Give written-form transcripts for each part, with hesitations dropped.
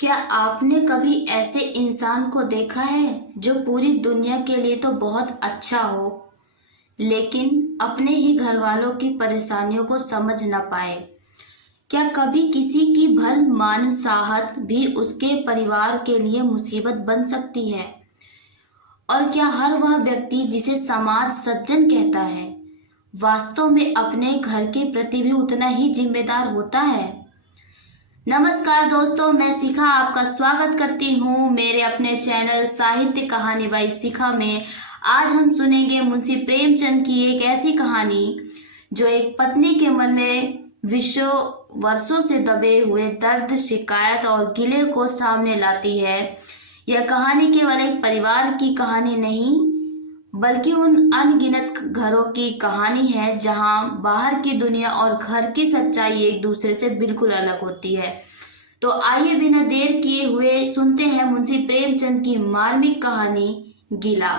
क्या आपने कभी ऐसे इंसान को देखा है जो पूरी दुनिया के लिए तो बहुत अच्छा हो, लेकिन अपने ही घर वालों की परेशानियों को समझ ना पाए? क्या कभी किसी की भल मानसाहत भी उसके परिवार के लिए मुसीबत बन सकती है? और क्या हर वह व्यक्ति जिसे समाज सज्जन कहता है, वास्तव में अपने घर के प्रति भी उतना ही जिम्मेदार होता है? नमस्कार दोस्तों, मैं शिखा आपका स्वागत करती हूँ मेरे अपने चैनल साहित्य कहानी बाई शिखा में। आज हम सुनेंगे मुंशी प्रेमचंद की एक ऐसी कहानी जो एक पत्नी के मन में वर्षों से दबे हुए दर्द, शिकायत और गिले को सामने लाती है। यह कहानी केवल एक परिवार की कहानी नहीं, बल्कि उन अनगिनत घरों की कहानी है जहां बाहर की दुनिया और घर की सच्चाई एक दूसरे से बिल्कुल अलग होती है। तो आइए बिना देर किए हुए सुनते हैं मुंशी प्रेमचंद की मार्मिक कहानी गीला।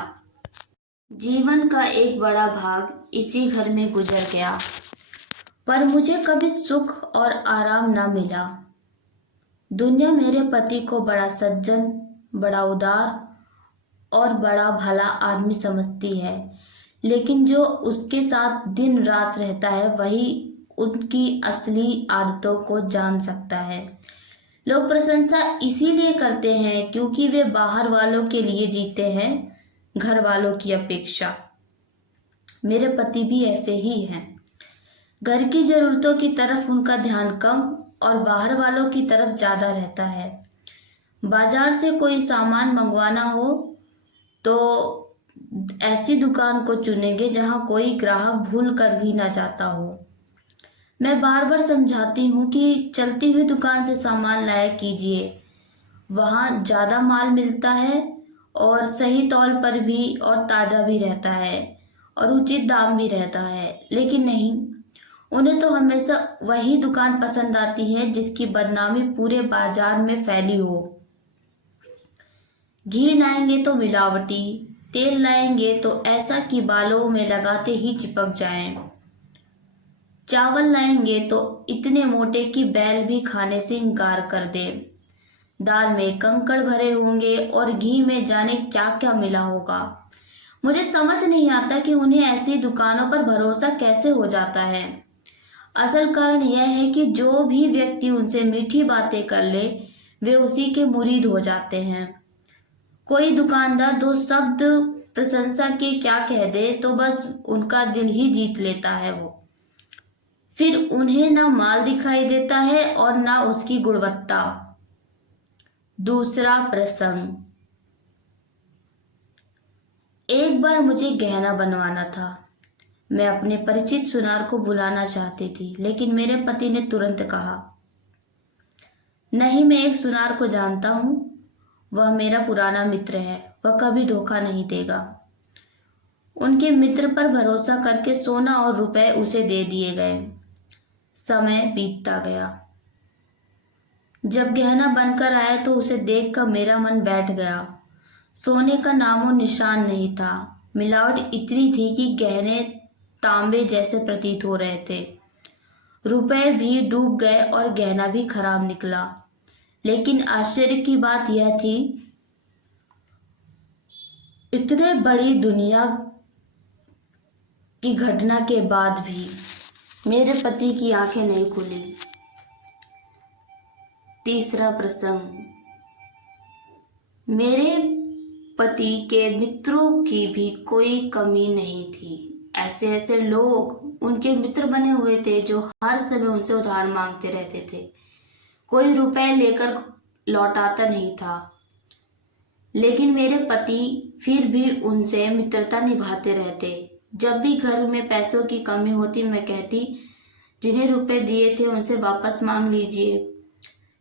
जीवन का एक बड़ा भाग इसी घर में गुजर गया, पर मुझे कभी सुख और आराम न मिला। दुनिया मेरे पति को बड़ा सज्जन, बड़ा उदार और बड़ा भला आदमी समझती है, लेकिन जो उसके साथ दिन रात रहता है वही उनकी असली आदतों को जान सकता है। लोग प्रशंसा इसीलिए करते हैं क्योंकि वे बाहर वालों के लिए जीते हैं, घर वालों की अपेक्षा। मेरे पति भी ऐसे ही हैं। घर की जरूरतों की तरफ उनका ध्यान कम और बाहर वालों की तरफ ज्यादा रहता है। बाजार से कोई सामान मंगवाना हो तो ऐसी दुकान को चुनेंगे जहां कोई ग्राहक भूल कर भी ना जाता हो। मैं बार बार समझाती हूँ कि चलती हुई दुकान से सामान लाया कीजिए, वहां ज्यादा माल मिलता है और सही तौल पर भी और ताजा भी रहता है और उचित दाम भी रहता है। लेकिन नहीं, उन्हें तो हमेशा वही दुकान पसंद आती है जिसकी बदनामी पूरे बाजार में फैली हो। घी लाएंगे तो मिलावटी, तेल लाएंगे तो ऐसा कि बालों में लगाते ही चिपक जाएं। चावल लाएंगे तो इतने मोटे कि बैल भी खाने से इनकार कर दे। दाल में कंकड़ भरे होंगे और घी में जाने क्या क्या मिला होगा। मुझे समझ नहीं आता कि उन्हें ऐसी दुकानों पर भरोसा कैसे हो जाता है। असल कारण यह है कि जो भी व्यक्ति उनसे मीठी बातें कर ले, वे उसी के मुरीद हो जाते हैं। कोई दुकानदार दो शब्द प्रशंसा के क्या कह दे तो बस उनका दिल ही जीत लेता है वो। फिर उन्हें ना माल दिखाई देता है और ना उसकी गुणवत्ता। दूसरा प्रसंग। एक बार मुझे गहना बनवाना था। मैं अपने परिचित सुनार को बुलाना चाहती थी, लेकिन मेरे पति ने तुरंत कहा, नहीं, मैं एक सुनार को जानता हूं, वह मेरा पुराना मित्र है, वह कभी धोखा नहीं देगा। उनके मित्र पर भरोसा करके सोना और रुपए उसे दे दिए गए। समय बीतता गया। जब गहना बनकर आया तो उसे देखकर मेरा मन बैठ गया। सोने का नामो निशान नहीं था। मिलावट इतनी थी कि गहने तांबे जैसे प्रतीत हो रहे थे। रुपए भी डूब गए और गहना भी खराब निकला। लेकिन आश्चर्य की बात यह थी, इतने बड़ी दुनिया की घटना के बाद भी मेरे पति की आंखें नहीं खुली। तीसरा प्रसंग। मेरे पति के मित्रों की भी कोई कमी नहीं थी। ऐसे ऐसे लोग उनके मित्र बने हुए थे जो हर समय उनसे उधार मांगते रहते थे। कोई रुपए लेकर लौटाता नहीं था, लेकिन मेरे पति फिर भी उनसे मित्रता निभाते रहते। जब भी घर में पैसों की कमी होती, मैं कहती, जिन्हें रुपए दिए थे उनसे वापस मांग लीजिए,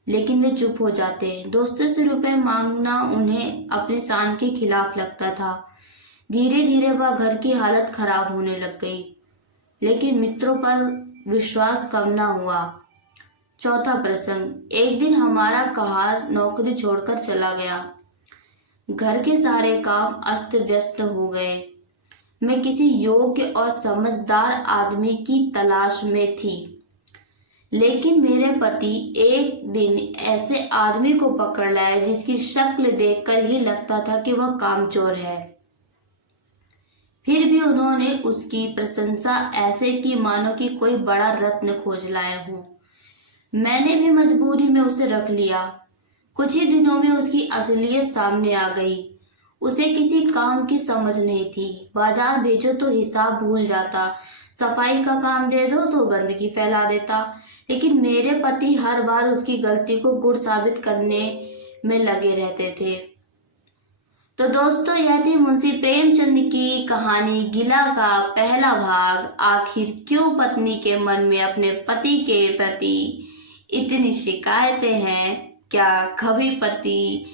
लेकिन वे चुप हो जाते। दोस्तों से रुपए मांगना उन्हें अपनी शान के खिलाफ लगता था। धीरे धीरे वह घर की हालत खराब होने लग गई, लेकिन मित्रों पर विश्वास कम ना हुआ। चौथा प्रसंग। एक दिन हमारा कहार नौकरी छोड़कर चला गया। घर के सारे काम अस्त व्यस्त हो गए। मैं किसी योग्य और समझदार आदमी की तलाश में थी। लेकिन मेरे पति एक दिन ऐसे आदमी को पकड़ लाए जिसकी शक्ल देखकर ही लगता था कि वह कामचोर है। फिर भी उन्होंने उसकी प्रशंसा ऐसे की मानो कि कोई बड़ा रत्न खोज लाए हूं। मैंने भी मजबूरी में उसे रख लिया। कुछ ही दिनों में उसकी असलियत सामने आ गई। उसे किसी काम की समझ नहीं थी। बाजार भेजो तो हिसाब भूल जाता, सफाई का काम दे दो तो गंदगी फैला देता। लेकिन मेरे पति हर बार उसकी गलती को गुड़ साबित करने में लगे रहते थे। तो दोस्तों, यह थी मुंशी प्रेमचंद की कहानी गिला का पहला भाग। आखिर क्यों पत्नी के मन में अपने पति के प्रति इतनी शिकायतें हैं? क्या कभी पति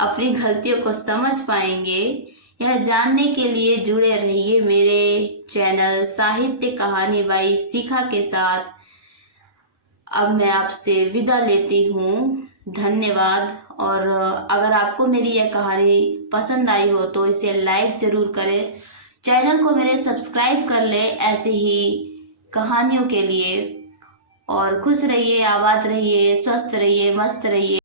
अपनी गलतियों को समझ पाएंगे? यह जानने के लिए जुड़े रहिए मेरे चैनल साहित्य कहानी बाई शिखा के साथ। अब मैं आपसे विदा लेती हूँ। धन्यवाद। और अगर आपको मेरी यह कहानी पसंद आई हो तो इसे लाइक जरूर करें। चैनल को मेरे सब्सक्राइब कर ले ऐसे ही कहानियों के लिए। और खुश रहिए, आबाद रहिए, स्वस्थ रहिए, मस्त रहिए।